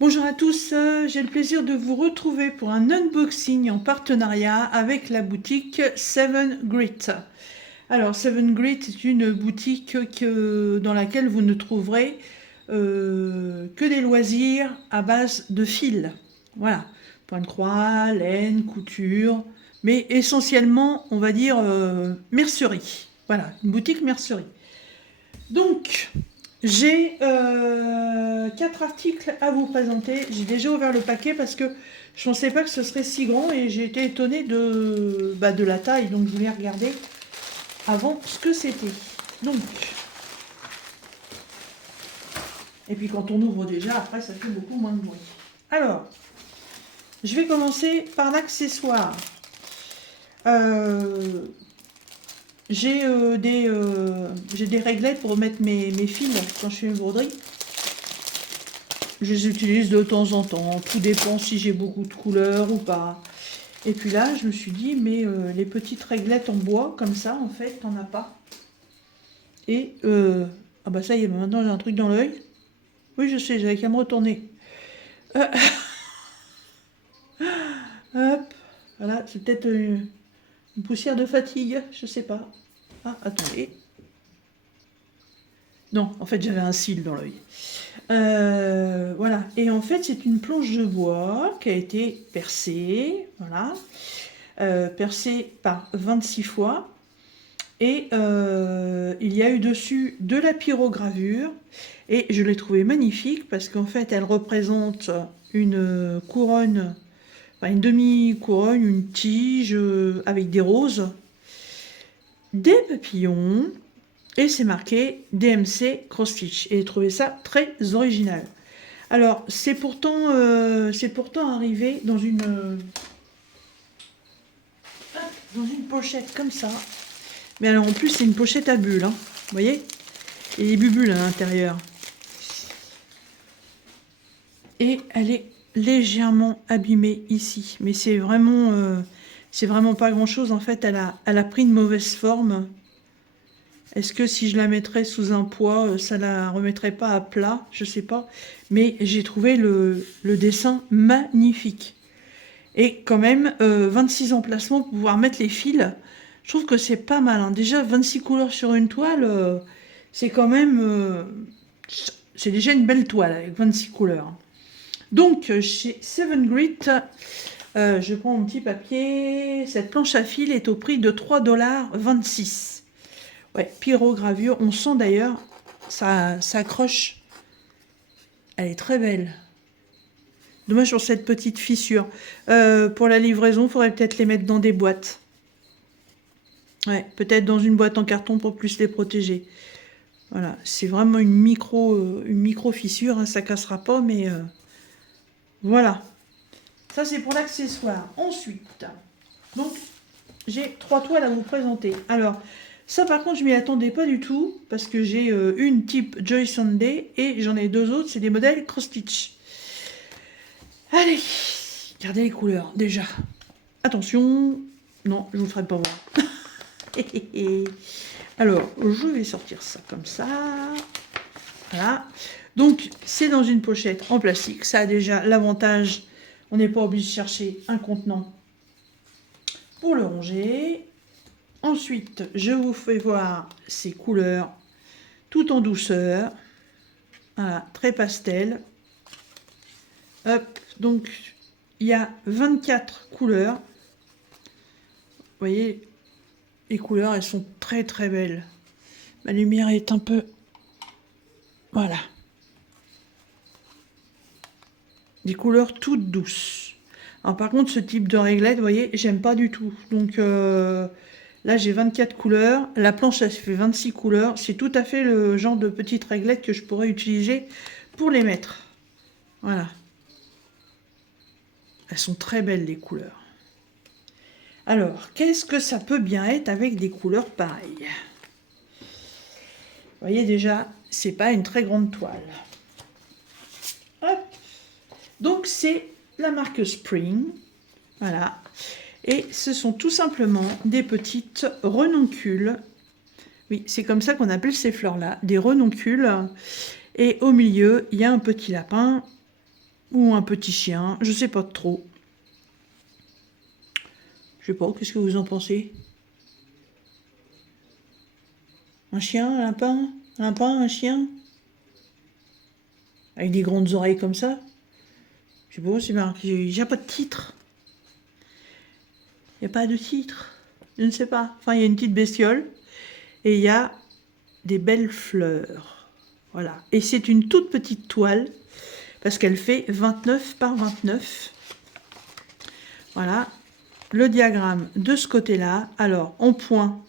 Bonjour à tous, j'ai le plaisir de vous retrouver pour un unboxing en partenariat avec la boutique Seven Grit. Alors Seven Grit est une boutique dans laquelle vous ne trouverez que des loisirs à base de fil. Voilà, point de croix, laine, couture, mais essentiellement on va dire mercerie. Voilà, une boutique mercerie. Donc, j'ai 4 articles à vous présenter. J'ai déjà ouvert le paquet parce que je ne pensais pas que ce serait si grand et j'ai été étonnée de la taille. Donc, je voulais regarder avant ce que c'était. Donc, et puis quand on ouvre déjà, après, ça fait beaucoup moins de bruit. Alors, je vais commencer par l'accessoire. J'ai des réglettes pour mettre mes fils quand je fais une broderie. Je les utilise de temps en temps. Tout dépend si j'ai beaucoup de couleurs ou pas. Et puis là, je me suis dit, mais les petites réglettes en bois, comme ça, en fait, t'en as pas. Et, ah bah ça y est, maintenant j'ai un truc dans l'œil. Oui, je sais, j'avais qu'à me retourner. Euh, hop, voilà, c'est peut-être une poussière de fatigue, je sais pas. Ah, attendez. Non, en fait, j'avais un cil dans l'œil. Voilà. Et en fait, c'est une planche de bois qui a été percée, voilà, percée par 26 fois. Et il y a eu dessus de la pyrogravure. Et je l'ai trouvée magnifique parce qu'en fait, elle représente une couronne, enfin une demi-couronne, une tige avec des roses, des papillons. Et c'est marqué DMC Cross Stitch. Et j'ai trouvé ça très original. Alors, c'est pourtant arrivé dans une pochette comme ça. Mais alors, en plus, c'est une pochette à bulles. Hein. Vous voyez? Il y a des bulles à l'intérieur. Et elle est légèrement abîmée ici. Mais c'est vraiment pas grand-chose. En fait, elle a pris une mauvaise forme. Est-ce que si je la mettrais sous un poids, ça la remettrait pas à plat? Je sais pas. Mais j'ai trouvé le dessin magnifique. Et quand même, 26 emplacements pour pouvoir mettre les fils. Je trouve que c'est pas mal. Hein. Déjà, 26 couleurs sur une toile, c'est quand même... c'est déjà une belle toile avec 26 couleurs. Donc, chez Seven Grit, je prends mon petit papier. Cette planche à fil est au prix de 3,26 $. Ouais, pyrogravure. On sent d'ailleurs, ça accroche. Elle est très belle. Dommage sur cette petite fissure. Pour la livraison, il faudrait peut-être les mettre dans des boîtes. Ouais, peut-être dans une boîte en carton pour plus les protéger. Voilà, c'est vraiment une micro fissure, hein, ça cassera pas, mais voilà. Ça, c'est pour l'accessoire. Ensuite, donc, j'ai 3 toiles à vous présenter. Alors, ça, par contre, je m'y attendais pas du tout, parce que j'ai une type Joy Sunday, et j'en ai 2 autres, c'est des modèles Cross Stitch. Allez, regardez les couleurs, déjà. Attention, non, je vous ferai pas voir. Alors, je vais sortir ça comme ça. Voilà. Donc, c'est dans une pochette en plastique. Ça a déjà l'avantage, on n'est pas obligé de chercher un contenant pour le ranger. Ensuite, je vous fais voir ces couleurs tout en douceur. Voilà, très pastel. Hop, donc, il y a 24 couleurs. Vous voyez, les couleurs, elles sont très très belles. Ma lumière est un peu... Voilà. Des couleurs toutes douces. Alors par contre, ce type de réglette, vous voyez, j'aime pas du tout. Donc là, j'ai 24 couleurs. La planche, elle fait 26 couleurs. C'est tout à fait le genre de petite réglette que je pourrais utiliser pour les mettre. Voilà. Elles sont très belles, les couleurs. Alors, qu'est-ce que ça peut bien être avec des couleurs pareilles? Vous voyez déjà, c'est pas une très grande toile. Hop. Donc, c'est la marque Spring. Voilà. Et ce sont tout simplement des petites renoncules. Oui, c'est comme ça qu'on appelle ces fleurs-là, des renoncules. Et au milieu, il y a un petit lapin. ou un petit chien, je sais pas trop. Je sais pas, qu'est-ce que vous en pensez? Un chien, un lapin? Un lapin, un chien? Avec des grandes oreilles comme ça? Je sais pas, c'est marqué. Il n'y a pas de titre. Il n'y a pas de titre. Je ne sais pas. Enfin, il y a une petite bestiole. Et il y a des belles fleurs. Voilà. Et c'est une toute petite toile. Parce qu'elle fait 29 par 29. Voilà. Le diagramme de ce côté-là. Alors, en point.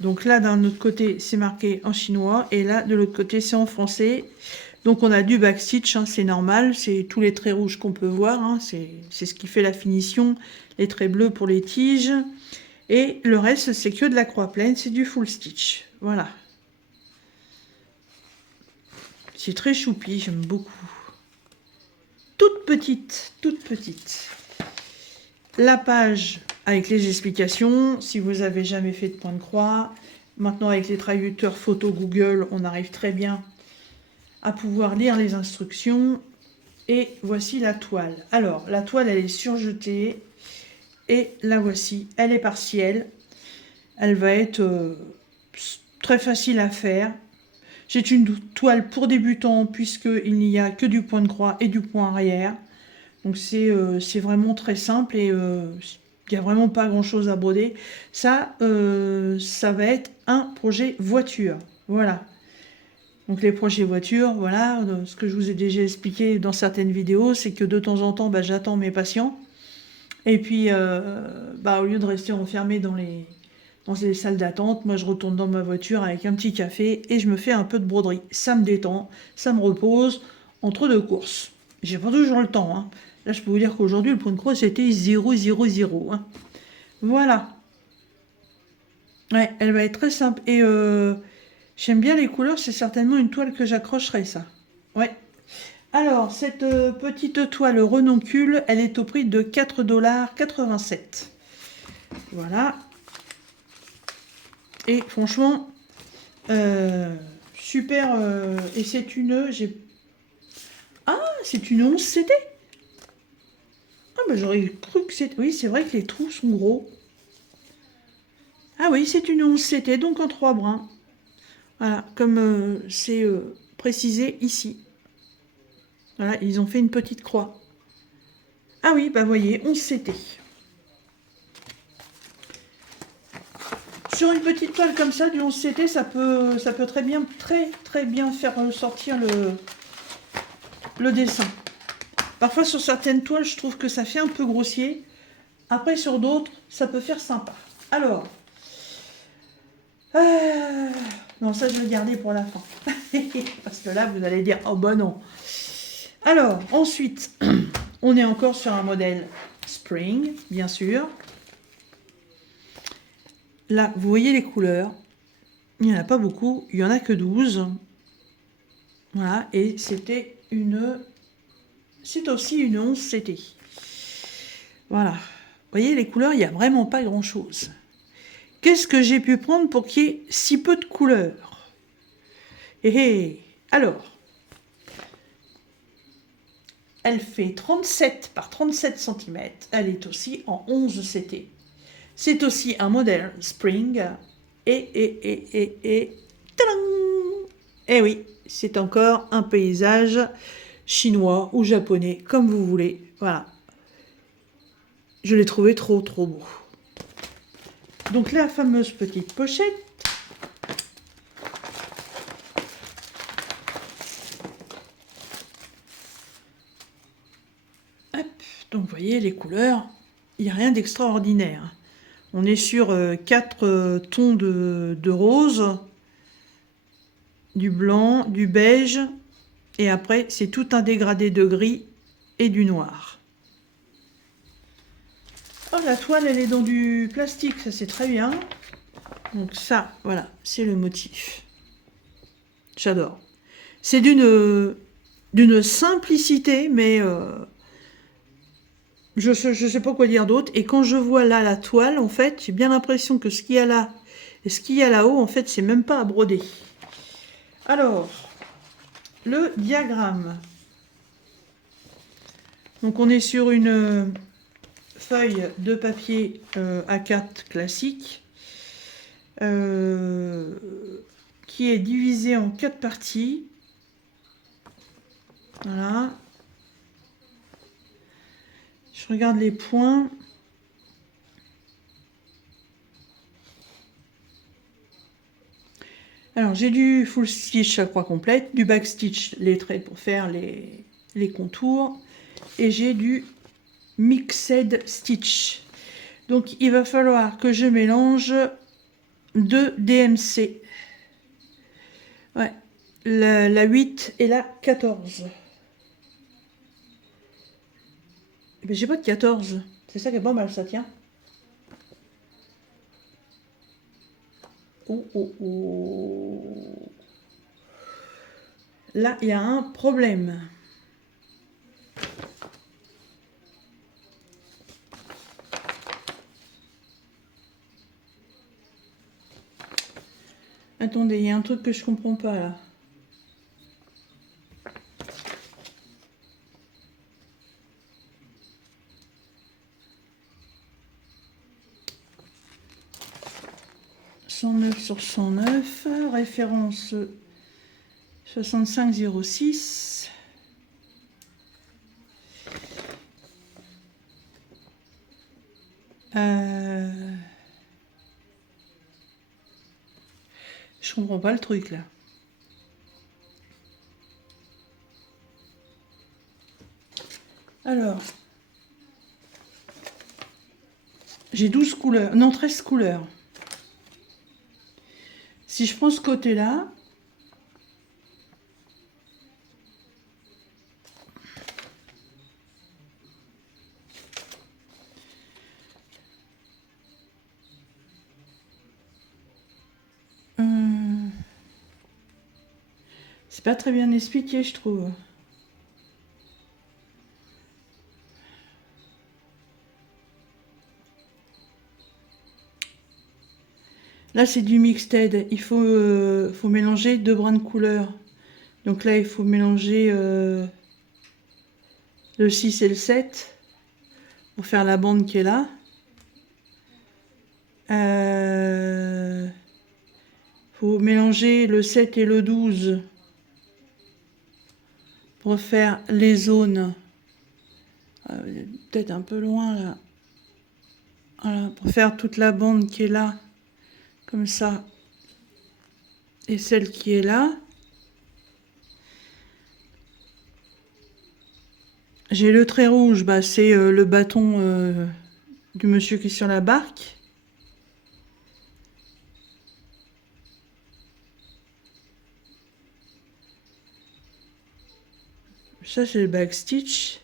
Donc là, d'un autre côté, c'est marqué en chinois. Et là, de l'autre côté, c'est en français. Donc on a du backstitch, hein, c'est normal. C'est tous les traits rouges qu'on peut voir. Hein, c'est ce qui fait la finition. Les traits bleus pour les tiges. Et le reste, c'est que de la croix pleine. C'est du full stitch. Voilà. C'est très choupi, j'aime beaucoup. Toute petite, toute petite. La page avec les explications, si vous avez jamais fait de point de croix. Maintenant, avec les traducteurs photo Google, on arrive très bien à pouvoir lire les instructions. Et voici la toile. Alors, la toile, elle est surjetée. Et la voici, elle est partielle. Elle va être très facile à faire. C'est une toile pour débutants puisqu'il n'y a que du point de croix et du point arrière. Donc c'est vraiment très simple et il n'y a vraiment pas grand chose à broder. Ça va être un projet voiture. Voilà. Donc les projets voitures, voilà, ce que je vous ai déjà expliqué dans certaines vidéos, c'est que de temps en temps, j'attends mes patients. Et puis, au lieu de rester enfermé dans les salles d'attente, moi je retourne dans ma voiture avec un petit café et je me fais un peu de broderie. Ça me détend, ça me repose entre deux courses. J'ai pas toujours le temps. Hein. Là, je peux vous dire qu'aujourd'hui, le point de croix, c'était 0, 0, 0. Hein. Voilà. Ouais, elle va être très simple. Et j'aime bien les couleurs, c'est certainement une toile que j'accrocherai, ça. Ouais. Alors, cette petite toile renoncule, elle est au prix de 4,87 $. Voilà. Et franchement, super. Et c'est une... Ah, c'est une 11 CT. Ah, j'aurais cru que c'était... Oui, c'est vrai que les trous sont gros. Ah oui, c'est une 11 CT, donc en 3 brins. Voilà, comme c'est précisé ici. Voilà, ils ont fait une petite croix. Ah oui, voyez, 11 CT. Sur une petite toile comme ça, du 11 CT, ça peut très bien faire sortir le dessin. Parfois, sur certaines toiles, je trouve que ça fait un peu grossier. Après, sur d'autres, ça peut faire sympa. Alors, non, ça, je vais le garder pour la fin. Parce que là, vous allez dire, oh bah non. Alors, ensuite, on est encore sur un modèle Spring, bien sûr. Là, vous voyez les couleurs. Il n'y en a pas beaucoup. Il n'y en a que 12. Voilà. Et c'était une... C'est aussi une 11 CT. Voilà. Vous voyez les couleurs, il n'y a vraiment pas grand-chose. Qu'est-ce que j'ai pu prendre pour qu'il y ait si peu de couleurs? Alors, elle fait 37 par 37 cm. Elle est aussi en 11 CT. C'est aussi un modèle Spring. Et oui, c'est encore un paysage chinois ou japonais, comme vous voulez. Voilà. Je l'ai trouvé trop beau. Donc la fameuse petite pochette. Hop, donc vous voyez les couleurs, il n'y a rien d'extraordinaire. On est sur 4 tons de rose, du blanc, du beige, et après c'est tout un dégradé de gris et du noir. Oh, la toile, elle est dans du plastique, ça c'est très bien. Donc ça, voilà, c'est le motif. J'adore. C'est d'une simplicité, mais je sais pas quoi dire d'autre. Et quand je vois là la toile, en fait, j'ai bien l'impression que ce qu'il y a là et ce qu'il y a là-haut, en fait, c'est même pas à broder. Alors, le diagramme. Donc on est sur une feuille de papier A4 classique qui est divisée en 4 parties. Voilà. Je regarde les points. Alors j'ai du full stitch à croix complète, du back stitch, les traits pour faire les contours, et j'ai du mixed stitch. Donc il va falloir que je mélange 2 DMC. Ouais, la 8 et la 14. Mais j'ai pas de 14. C'est ça qui est pas mal, ça tient. Oh, oh, oh. Là, il y a un problème. Attendez, il y a un truc que je comprends pas là. « 109 sur 109, référence 6506. Je comprends pas le truc là. Alors, j'ai 12 couleurs, non 13 couleurs. Si je prends ce côté-là, c'est pas très bien expliqué, je trouve. Là, c'est du mixed. Il faut mélanger 2 brins de couleur. Donc là, il faut mélanger le 6 et le 7 pour faire la bande qui est là. Faut mélanger le 7 et le 12 pour faire les zones. Peut-être un peu loin là. Voilà, pour faire toute la bande qui est là, comme ça, et celle qui est là. J'ai le trait rouge, bah, c'est le bâton du monsieur qui est sur la barque. Ça, c'est le backstitch.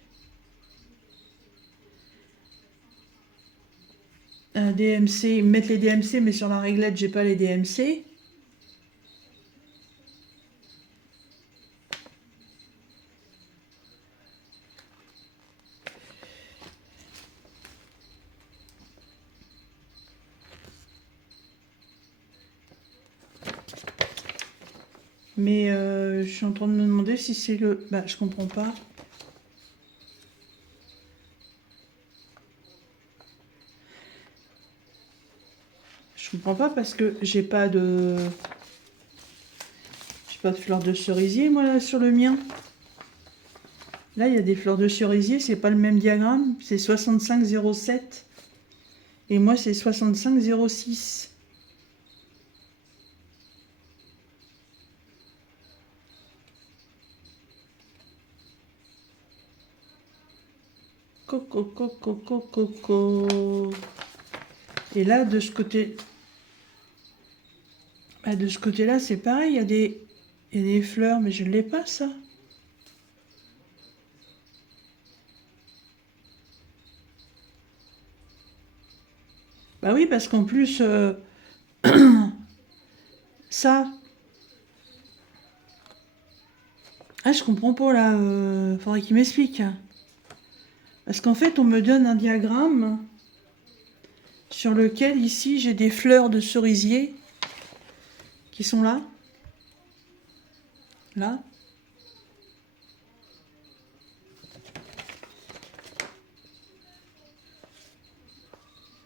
DMC, mettre les DMC, mais sur la réglette, j'ai pas les DMC. Mais je suis en train de me demander si c'est le... Bah, je comprends pas. Je comprends pas parce que j'ai pas de... J'ai pas de fleurs de cerisier, moi, là, sur le mien. Là, il y a des fleurs de cerisier, c'est pas le même diagramme. C'est 6507. Et moi, c'est 6506. Coco, coco, coco, coco. Et là, de ce côté... Bah, de ce côté-là, c'est pareil, il y a des fleurs, mais je ne l'ai pas, ça. Bah oui, parce qu'en plus, ça... Ah, je comprends pas, là. Faudrait qu'il m'explique. Parce qu'en fait, on me donne un diagramme sur lequel, ici, j'ai des fleurs de cerisier qui sont là. Là.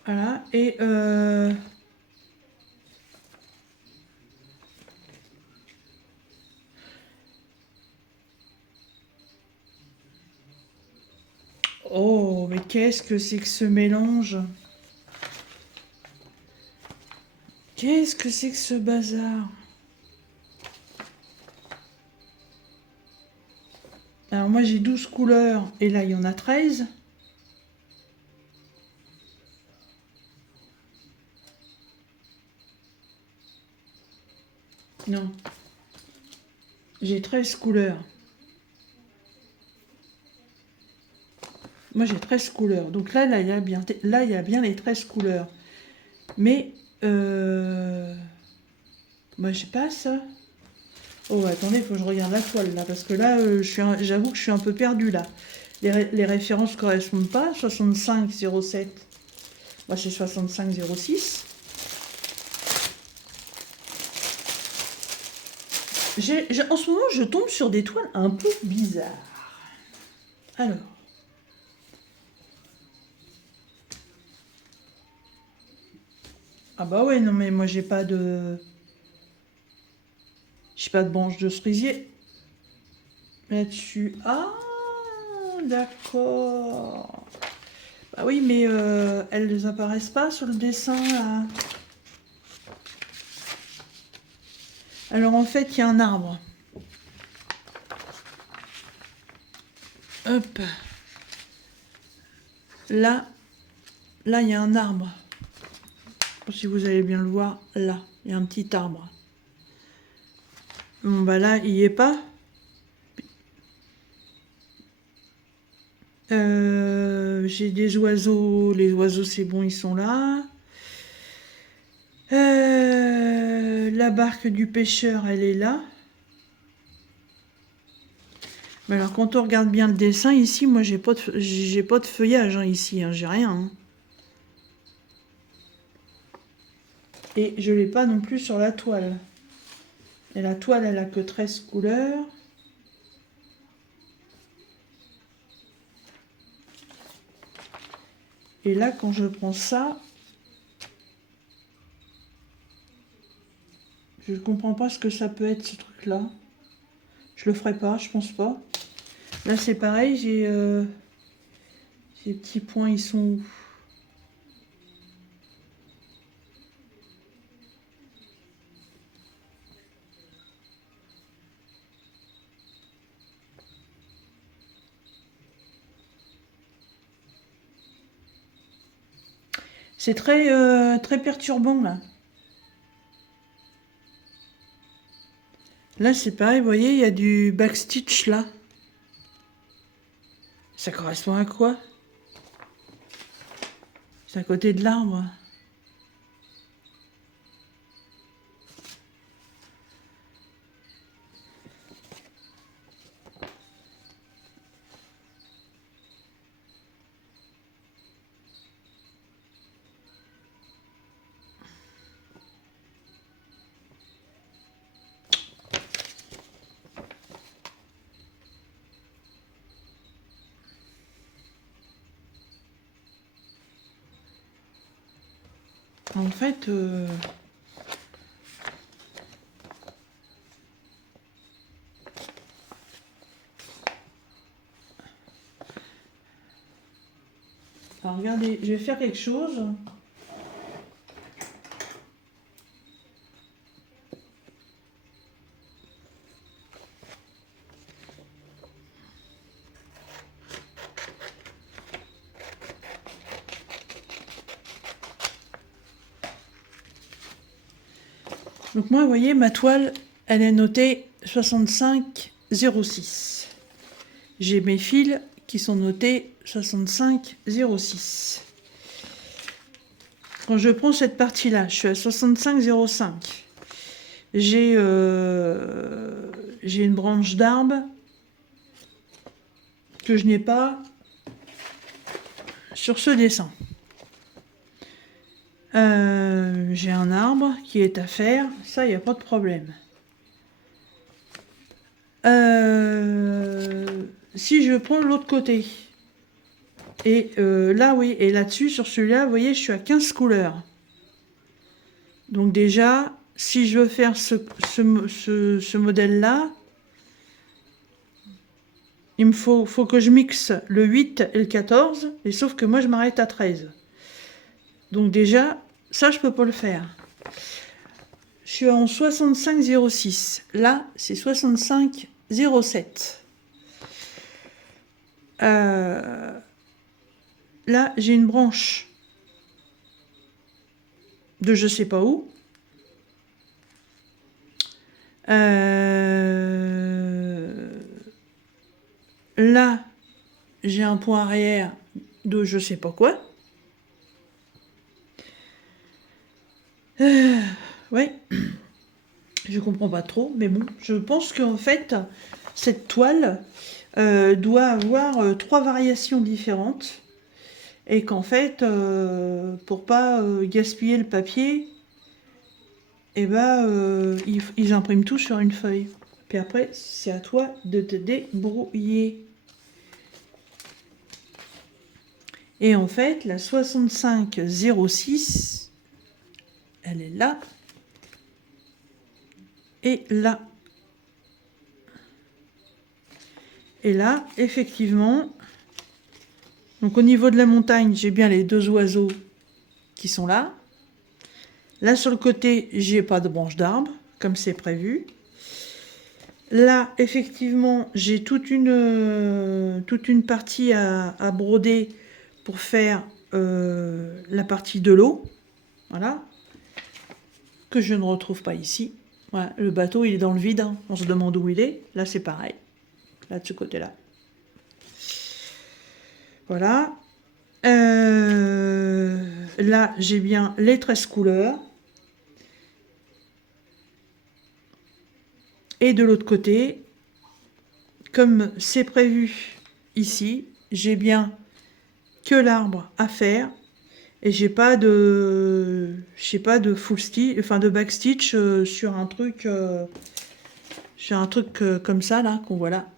Voilà, et oh, mais qu'est-ce que c'est que ce mélange? Qu'est-ce que c'est que ce bazar? Alors moi j'ai 12 couleurs, et là il y en a 13. Non. J'ai 13 couleurs. Moi j'ai 13 couleurs. Donc là, il y a bien, là, il y a bien les 13 couleurs. Mais moi j'ai pas ça. Oh attendez, il faut que je regarde la toile là. Parce que là, j'avoue que je suis un peu perdue là. Les références correspondent pas. 65,07. Moi c'est 65,06. En ce moment, je tombe sur des toiles un peu bizarres. Alors. Ah bah ouais, non mais moi j'ai pas de... J'ai pas de branche de cerisier là-dessus. Ah, d'accord. Bah oui, mais elles apparaissent pas sur le dessin là. Alors en fait, il y a un arbre. Hop. Là, il y a un arbre. Si vous allez bien le voir, là, il y a un petit arbre. Bon bah là, il y est pas. J'ai des oiseaux. Les oiseaux, c'est bon, ils sont là. La barque du pêcheur, elle est là. Mais alors, quand on regarde bien le dessin, ici, moi, j'ai pas de feuillage, hein, ici, hein, j'ai rien. Hein. Et je l'ai pas non plus sur la toile. Et la toile, elle a que 13 couleurs. Et là, quand je prends ça, je ne comprends pas ce que ça peut être, ce truc-là. Je le ferai pas, je pense pas. Là, c'est pareil, j'ai... ces petits points, ils sont où? C'est très perturbant, là. Là, c'est pareil, vous voyez, il y a du backstitch, là. Ça correspond à quoi? C'est à côté de l'arbre. En fait... Alors, regardez, je vais faire quelque chose. Donc moi, vous voyez, ma toile, elle est notée 65,06. J'ai mes fils qui sont notés 65,06. Quand je prends cette partie-là, je suis à 65,05. J'ai une branche d'arbre que je n'ai pas sur ce dessin. J'ai un arbre qui est à faire, ça, il n'y a pas de problème. Si je prends l'autre côté, Et là, oui, et là-dessus, sur celui-là, vous voyez, je suis à 15 couleurs. Donc déjà, si je veux faire ce modèle-là, il me faut que je mixe le 8 et le 14, et sauf que moi, je m'arrête à 13. Donc déjà, ça, je peux pas le faire. Je suis en 65,06. Là, c'est 65,07. Là, j'ai une branche de je sais pas où. Là, j'ai un point arrière de je sais pas quoi. Ouais, je comprends pas trop, mais bon, je pense qu'en fait, cette toile doit avoir 3 variations différentes. Et qu'en fait, pour pas gaspiller le papier, eh ben, ils impriment tout sur une feuille. Puis après, c'est à toi de te débrouiller. Et en fait, la 6506, elle est là. Et là. Et là, effectivement, donc au niveau de la montagne, j'ai bien les 2 oiseaux qui sont là. Là, sur le côté, j'ai pas de branche d'arbre, comme c'est prévu. Là, effectivement, j'ai toute une partie à broder pour faire la partie de l'eau. Voilà. Que je ne retrouve pas ici. Voilà, le bateau, il est dans le vide. Hein. On se demande où il est. Là, c'est pareil. Là, de ce côté-là. Voilà. Là, j'ai bien les 13 couleurs. Et de l'autre côté, comme c'est prévu ici, j'ai bien que l'arbre à faire. Et j'ai pas de full stitch, enfin de backstitch sur un truc comme ça là qu'on voit là,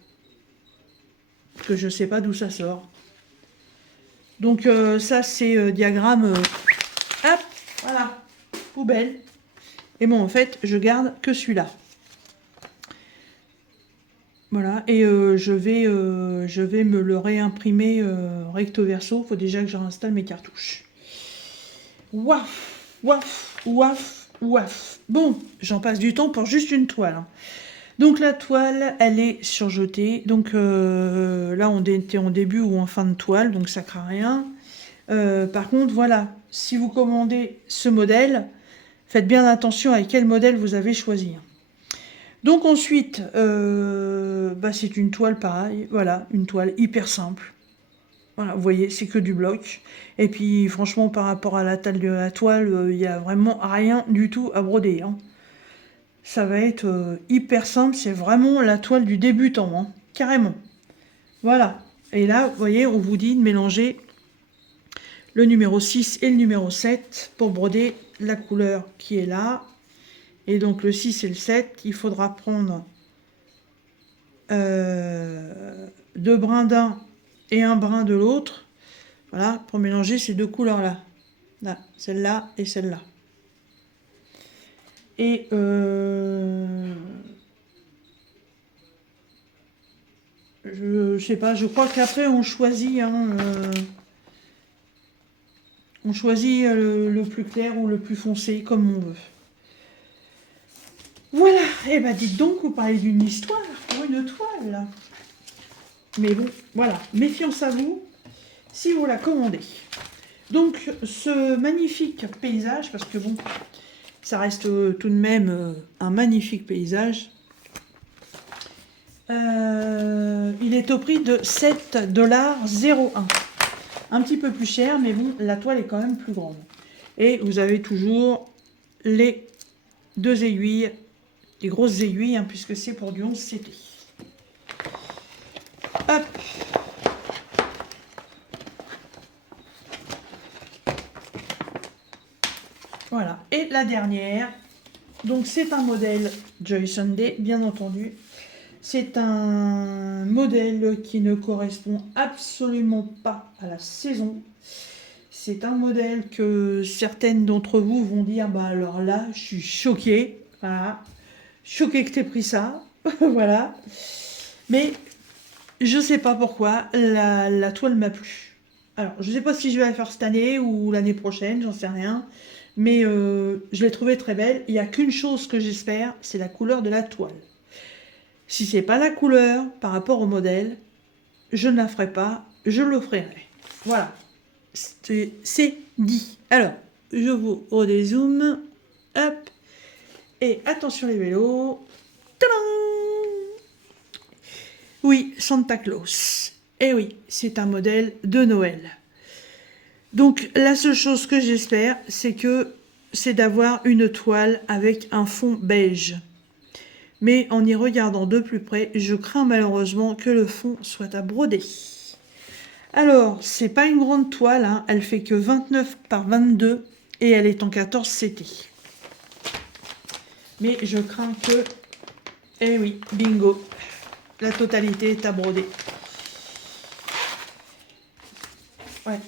que je sais pas d'où ça sort. Donc ça c'est diagramme, hop, voilà, poubelle. Et bon en fait je garde que celui-là. Voilà, et je vais me le réimprimer recto verso. Faut déjà que je réinstalle mes cartouches. Waf, waf, waf, waf. Bon, j'en passe du temps pour juste une toile. Hein. Donc la toile, elle est surjetée. Donc là, on était en début ou en fin de toile, donc ça craint rien. Par contre, voilà, si vous commandez ce modèle, faites bien attention à quel modèle vous avez choisi. Donc ensuite, c'est une toile pareil. Voilà, une toile hyper simple. Voilà, vous voyez, c'est que du bloc. Et puis, franchement, par rapport à la taille de la toile, il n'y a vraiment rien du tout à broder. Hein. Ça va être hyper simple. C'est vraiment la toile du débutant, hein, carrément. Voilà. Et là, vous voyez, on vous dit de mélanger le numéro 6 et le numéro 7 pour broder la couleur qui est là. Et donc, le 6 et le 7, il faudra prendre 2 brins d'un et un brin de l'autre. Voilà, pour mélanger ces 2 couleurs-là. Là, celle-là et celle-là. Et je sais pas, je crois qu'après on choisit, hein, on choisit le plus clair ou le plus foncé, comme on veut. Voilà, et bah dites donc, vous parlez d'une histoire pour une toile. Mais bon, voilà, méfiance à vous si vous la commandez. Donc ce magnifique paysage, parce que bon, ça reste tout de même un magnifique paysage. Il est au prix de 7,01 $. Un petit peu plus cher, mais bon, la toile est quand même plus grande. Et vous avez toujours les 2 aiguilles, les grosses aiguilles, hein, puisque c'est pour du 11 CT. Hop. Voilà. Et la dernière, donc c'est un modèle Joy Sunday, bien entendu. C'est un modèle qui ne correspond absolument pas à la saison. C'est un modèle que certaines d'entre vous vont dire, bah alors là, je suis choquée. Voilà. Choquée que t'aies pris ça. Voilà. Mais je sais pas pourquoi, la toile m'a plu. Alors, je sais pas si je vais la faire cette année ou l'année prochaine, j'en sais rien. Mais je l'ai trouvée très belle. Il n'y a qu'une chose que j'espère, c'est la couleur de la toile. Si c'est pas la couleur par rapport au modèle, je ne la ferai pas, je l'offrirai. Voilà, c'est dit. Alors, je vous redézoome. Hop. Et attention les vélos. Tadam! Oui, Santa Claus. Et oui, c'est un modèle de Noël. Donc, la seule chose que j'espère, c'est d'avoir une toile avec un fond beige. Mais en y regardant de plus près, je crains malheureusement que le fond soit à broder. Alors, c'est pas une grande toile, hein, elle fait que 29 par 22 et elle est en 14 CT. Mais je crains que... Eh oui, bingo, la totalité est à broder. Ouais.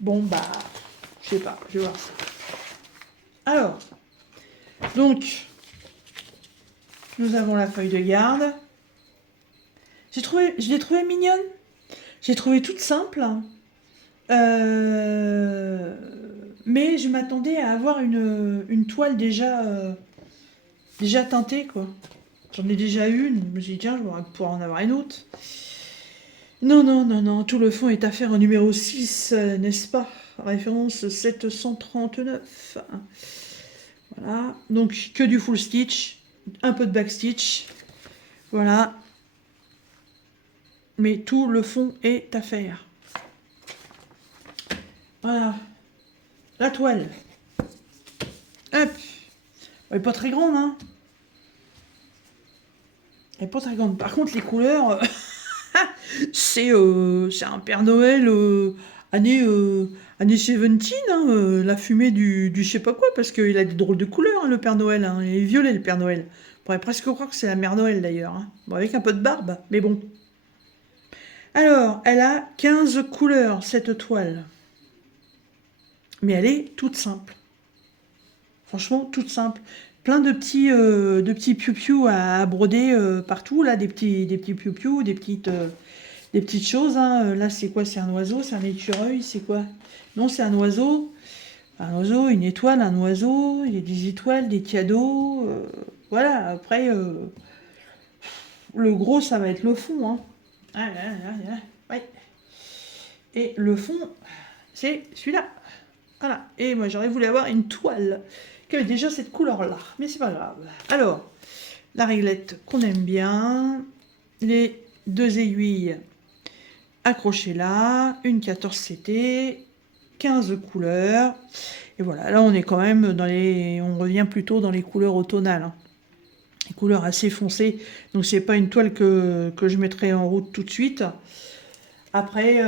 Bon, bah, je sais pas, je vais voir ça. Alors... Donc, nous avons la feuille de garde. Je l'ai trouvée mignonne. J'ai trouvé toute simple. Mais je m'attendais à avoir une toile déjà teintée, quoi. J'en ai déjà une. Je me suis dit, tiens, je vais pouvoir en avoir une autre. Non, non, non, non. Tout le fond est à faire au numéro 6, n'est-ce pas? Référence 739. Voilà, donc que du full stitch, un peu de back stitch, voilà. Mais tout le fond est à faire. Voilà, la toile. Hop, elle n'est pas très grande, hein. Elle n'est pas très grande. Par contre, les couleurs, c'est un Père Noël année 70, hein, la fumée du je sais pas quoi, parce qu'il a des drôles de couleurs, hein, le Père Noël. Hein, il est violet, le Père Noël. On pourrait presque croire que c'est la Mère Noël, d'ailleurs. Hein. Bon, avec un peu de barbe, mais bon. Alors, elle a 15 couleurs, cette toile. Mais elle est toute simple. Franchement, toute simple. Plein de petits piou-piou à broder partout, là, des petits piou-piou, des petites choses. Hein. Là, c'est quoi? C'est un oiseau, c'est un écureuil, c'est quoi? Non, c'est un oiseau. Un oiseau, une étoile, un oiseau. Il y a des étoiles, des cadeaux. Voilà, après, le gros, ça va être le fond. Hein. Ouais. Et le fond, c'est celui-là. Voilà. Et moi, j'aurais voulu avoir une toile qui avait déjà cette couleur-là. Mais c'est pas grave. Alors, la réglette qu'on aime bien. Les 2 aiguilles accrochées là. Une 14 CT. 15 couleurs. Et voilà, là, on est quand même dans les... On revient plutôt dans les couleurs automnales. Hein. Les couleurs assez foncées. Donc, c'est pas une toile que je mettrai en route tout de suite. Après,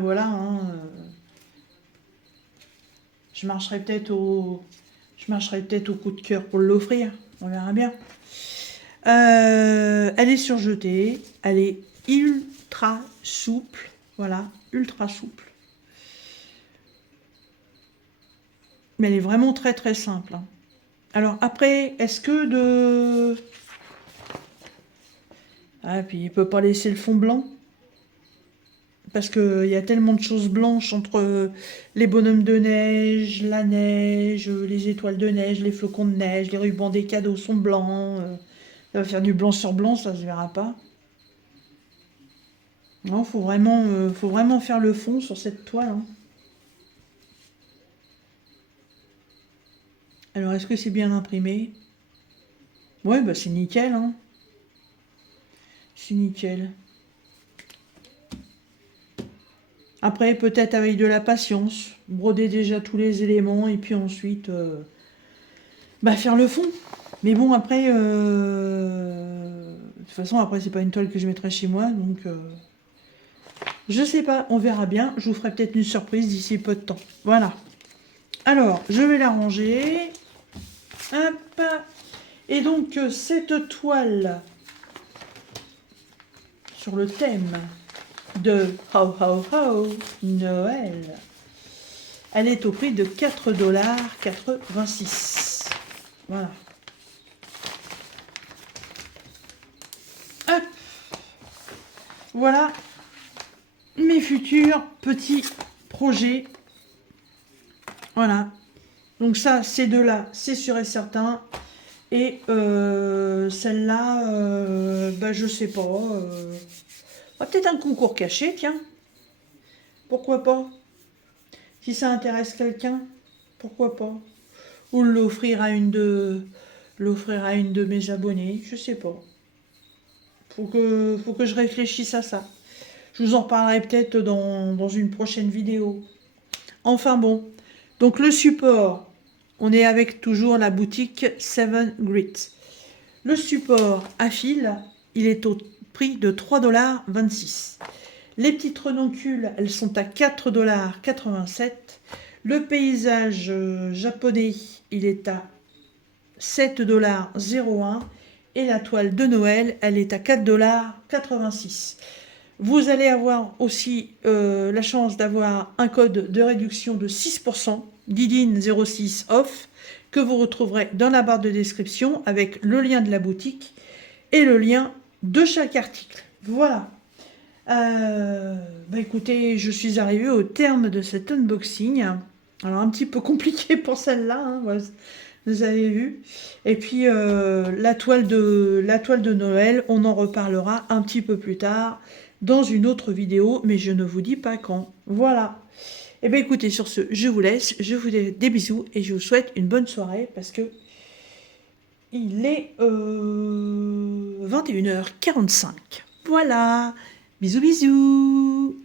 voilà... Hein, je marcherai peut-être au coup de cœur pour l'offrir. On verra bien. Elle est surjetée. Elle est ultra souple. Voilà, ultra souple. Mais elle est vraiment très très simple. Hein. Alors après, est-ce que de... Ah, puis il peut pas laisser le fond blanc. Parce qu'il y a tellement de choses blanches entre les bonhommes de neige, la neige, les étoiles de neige, les flocons de neige, les rubans des cadeaux sont blancs. Ça va faire du blanc sur blanc, ça se verra pas. Non, faut vraiment faire le fond sur cette toile. Hein. Alors, est-ce que c'est bien imprimé? Ouais, bah c'est nickel. Hein. C'est nickel. Après, peut-être avec de la patience, broder déjà tous les éléments et puis ensuite faire le fond. Mais bon, après, de toute façon, après, c'est pas une toile que je mettrai chez moi, donc je sais pas, on verra bien. Je vous ferai peut-être une surprise d'ici peu de temps. Voilà. Alors, je vais la ranger. Hop. Et donc, cette toile sur le thème de Ho Ho Ho Noël, elle est au prix de 4,86 $. Voilà. Hop. Voilà mes futurs petits projets. Voilà. Donc ça, ces deux-là, c'est sûr et certain. Et celle-là, bah, je sais pas. Peut-être un concours caché, tiens. Pourquoi pas? Si ça intéresse quelqu'un, pourquoi pas? Ou l'offrir à une de mes abonnées, je sais pas. Faut que je réfléchisse à ça. Je vous en reparlerai peut-être dans une prochaine vidéo. Enfin bon. Donc le support, on est avec toujours la boutique 7 Grit. Le support à fil, il est au prix de 3,26 $. Les petites renoncules, elles sont à 4,87 $. Le paysage japonais, il est à 7,01 $. Et la toile de Noël, elle est à 4,86 $. Vous allez avoir aussi la chance d'avoir un code de réduction de 6%, Didine06 off, que vous retrouverez dans la barre de description avec le lien de la boutique et le lien de chaque article. Voilà. Bah écoutez, je suis arrivée au terme de cet unboxing. Alors un petit peu compliqué pour celle-là, hein, vous avez vu. Et puis la toile de Noël, on en reparlera un petit peu plus tard dans une autre vidéo, mais je ne vous dis pas quand. Voilà. Et bien écoutez, sur ce, je vous laisse, je vous fais des bisous et je vous souhaite une bonne soirée parce que il est 21h45. Voilà. Bisous bisous.